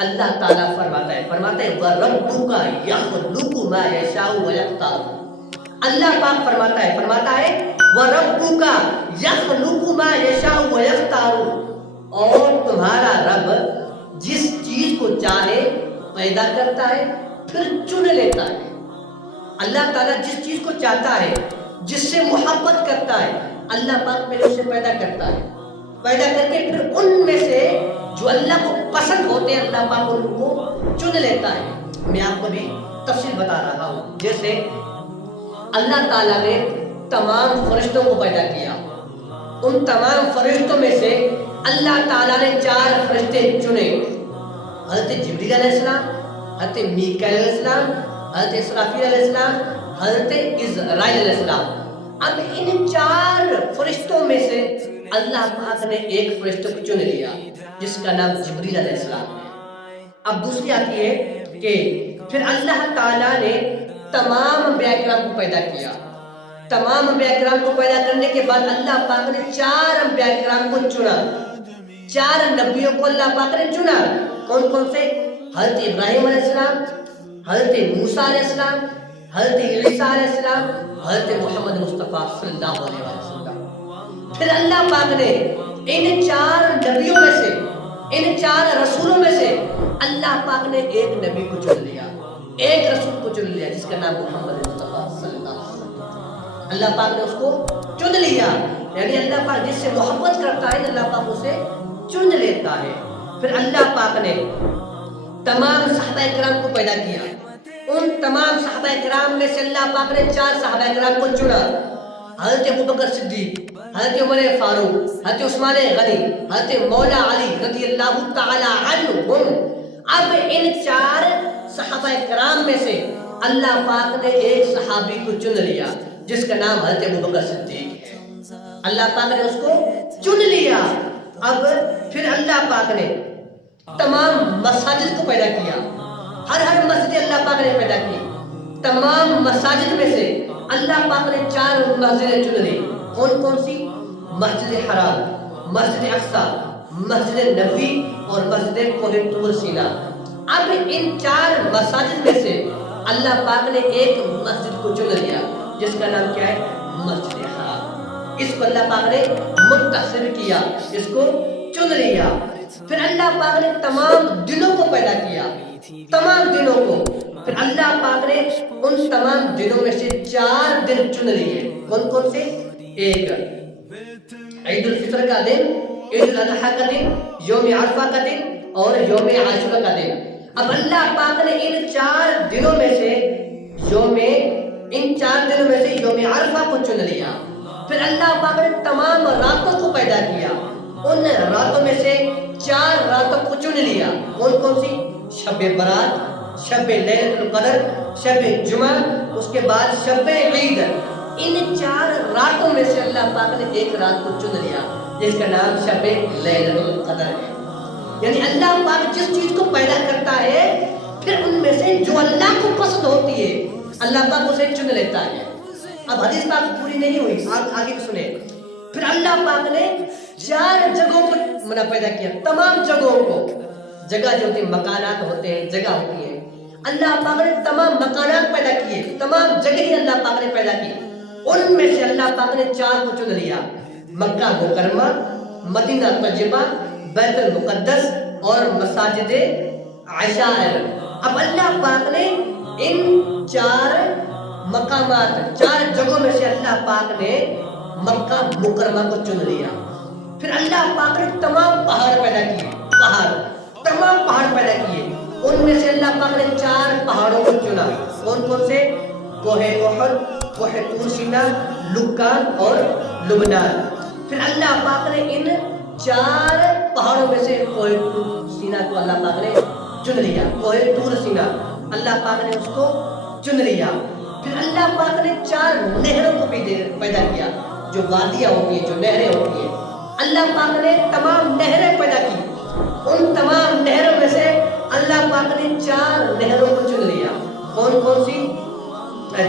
اللہ تعالیٰ فرماتا ہے وَرَبُّكَ يَخْلُقُ مَا يَشَاءُ وَيَخْتَارُ۔ اللہ پاک فرماتا ہے وَرَبُّكَ يَخْلُقُ مَا يَشَاءُ وَيَخْتَارُ، اور تمہارا رب جس چیز کو چاہے پیدا کرتا ہے پھر چن لیتا ہے۔ اللہ تعالیٰ جس چیز کو چاہتا ہے، جس سے محبت کرتا ہے، اللہ پاک پہلے اسے پیدا کرتا ہے، پیدا کر کے پھر ان میں سے جو اللہ کو پسند ہوتے ہیں اللہ پاک ان کو چن لیتا ہے۔ میں آپ کو بھی تفصیل بتا رہا ہوں۔ جیسے اللہ تعالیٰ نے تمام فرشتوں کو پیدا کیا، ان تمام فرشتوں میں سے اللہ تعالیٰ نے 4 فرشتے چنے، حضرت جبریل علیہ السلام، حضرت میکائیل علیہ السلام، حضرت اسرافیل علیہ السلام، حضرت عزرائیل علیہ السلام۔ اب ان 4 فرشتوں میں سے اللہ پاک نے ایک فرشتے کو چن لیا جس کا نام جبریل علیہ السلام ہے۔ اب دوسری آتی ہے کہ پھر اللہ تعالیٰ نے تمام انبیاء کرام کو پیدا کیا۔ تمام انبیاء کرام کو پیدا کرنے کے بعد اللہ پاک نے 4 انبیاء کرام کو چنا، 4 نبیوں کو اللہ پاک نے چنا۔ کون کون سے؟ حضرت ابراہیم علیہ السلام، حضرت موسیٰ علیہ السلام، حضرت عیسیٰ علیہ السلام، حضرت محمد مصطفیٰ صلی اللہ علیہ وسلم۔ پھر اللہ پاک نے ان 4 نبیوں میں سے، ان 4 رسولوں میں سے اللہ پاک نے ایک نبی کو چن لیا، ایک رسول کو چن لیا جس کا نام محمد مصطفیٰ صلی اللہ علیہ وسلم۔ اللہ پاک نے اس کو چن لیا، یعنی اللہ پاک جس سے محبت کرتا ہے اللہ پاک اسے چن لیتا ہے۔ پھر اللہ پاک نے تمام صحابہ کرام کو پیدا کیا، ان تمام صحابہ کرام میں سے اللہ پاک نے 4 صحابہ کرام کو چنا، حضرت ابوبکر صدیق، حضرت عمر فاروق، حضرت عثمان غنی، حضرت مولا علی رضی اللہ تعالی عنہم۔ اب ان 4 صحابہ کرام میں سے اللہ پاک نے ایک صحابی کو چن لیا جس کا نام حضرت ابوبکر صدیق ہے۔ اللہ پاک نے اس کو چن لیا۔ اب پھر اللہ پاک نے تمام مساجد کو پیدا کیا، ہر مسجد اللہ پاک نے پیدا کی۔ تمام مساجد میں سے اللہ پاک نے 4 مسجدیں چن لی۔ کون کون سی؟ مسجد حرام، مسجد اقصی، مسجد نبوی اور مسجد کوہ طور سینا۔ اب ان 4 مساجد میں سے اللہ پاک نے ایک مسجد کو چن لیا جس کا نام کیا ہے؟ مسجد حرام۔ اس کو اللہ پاک نے منتخب کیا، اس کو چن لیا۔ پھر اللہ پاک نے تمام دنوں کو پیدا کیا، تمام دنوں کو۔ پھر اللہ پاک نے ان تمام دنوں میں سے 4 دن چن لیے۔ کون کون سے؟ ایک عید الفطر کا دن، عید الاضحیٰ کا دن، یوم عرفہ کا دن اور یوم عاشورہ کا دن۔ اب اللہ پاک نے ان 4 دنوں میں سے یوم عرفہ کو چن لیا۔ پھر اللہ پاک نے تمام راتوں کو پیدا کیا، ان راتوں میں سے 4 راتوں کو چن لیا۔ کون کون سی؟ شب برات، شب لیلۃ القدر، شب جمعہ، اس کے بعد شب عید۔ ان 4 راتوں میں سے اللہ پاک نے ایک رات کو چن لیا جس کا نام شب لیلۃ القدر ہے۔ یعنی اللہ پاک جس چیز کو پیدا کرتا ہے پھر ان میں سے جو اللہ کو پسند ہوتی ہے اللہ پاک اسے چن لیتا ہے۔ اب حدیث پاک پوری نہیں ہوئی، آگے بھی سنیں۔ پھر اللہ پاک نے 4 جگہوں کو پیدا کیا، تمام جگہوں کو۔ جگہ جو ہوتی ہیں، مکانات ہوتے ہیں، جگہ ہوتی ہیں، اللہ پاک نے تمام مکانات پیدا کیے، تمام جگہیں اللہ پاک نے پیدا کی۔ ان میں سے اللہ پاک نے 4 کو چن لیا، مکہ مکرمہ، مدینہ طیبہ، بیت المقدس اور مساجد عشائر۔ اب اللہ پاک نے ان 4 مقامات، 4 جگہوں میں سے اللہ پاک نے مکہ مکرمہ کو چن لیا۔ پھر اللہ پاک نے تمام پہاڑ پیدا کیے، تمام پہاڑ پیدا کیے۔ ان میں سے اللہ پاک نے 4 پہاڑوں کو چنا۔ کون کون سے؟ کوہ احد، کوہ طور سینا، لکان اور لبنان۔ پھر اللہ پاک نے ان 4 پہاڑوں میں سے کوہ طور سینا کو اللہ پاک نے چن لیا۔ کوہ طور سینا اللہ پاک نے اس کو چن لیا۔ پھر اللہ پاک نے 4 نہروں کو بھی پیدا کیا، جو وادیاں ہوتی ہیں، جو نہریں ہوتی ہیں۔ اللہ پاک نے تمام نہریں پیدا کی۔ ان تمام نہروں میں سے اللہ پاک نے 4 نہروں کو چن لیا۔ کون کون سی؟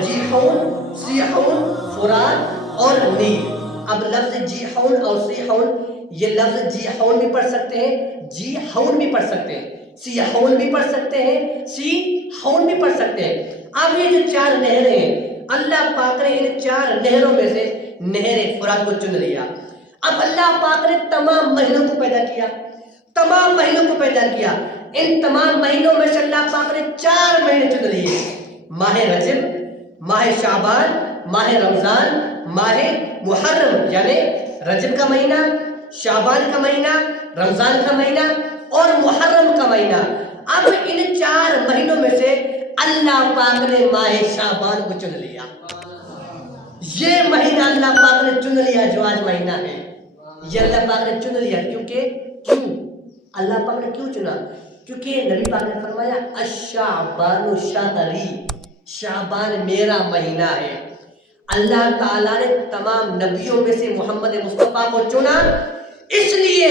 جیحون، سیحون، فرات اور نیل۔ اب لفظ جیحون اور سیحون، یہ لفظ جیحون بھی پڑھ سکتے ہیں، جیحون بھی پڑھ سکتے ہیں، سیحون بھی پڑھ سکتے ہیں، سیحون بھی پڑھ سکتے ہیں۔ اب یہ جو 4 نہریں ہیں، اللہ پاک نے ان 4 نہروں میں سے نہر فرات کو چن لیا۔ اب اللہ پاک نے تمام مہینوں کو پیدا کیا، تمام مہینوں کو پیدا کیا۔ ان تمام مہینوں میں سے اللہ پاک نے 4 مہینے چن لیے، ماہ رجب، ماہ شعبان، ماہ رمضان، ماہ محرم یعنی رجب کا مہینہ، شعبان کا مہینہ، رمضان کا مہینہ اور محرم کا مہینہ۔ اب ان 4 مہینوں میں سے اللہ پاک نے ماہ شعبان کو چن لیا۔ یہ مہینہ اللہ پاک نے چن لیا جو آج مہینہ ہے، یہ اللہ پاک نے چن لیا۔ کیوں اللہ پاک نے کیوں چنا؟ کیونکہ نبی پاک نے فرمایا الشعبان شہری، شعبان میرا مہینہ ہے۔ اللہ تعالیٰ نے تمام نبیوں میں سے محمد مصطفیٰ کو چنا، اس لیے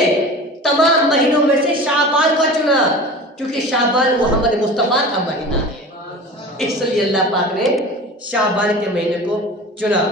تمام مہینوں میں سے شعبان کو چنا، کیونکہ شعبان محمد مصطفیٰ کا مہینہ ہے، اس لیے اللہ پاک نے شعبان کے مہینے کو چنا۔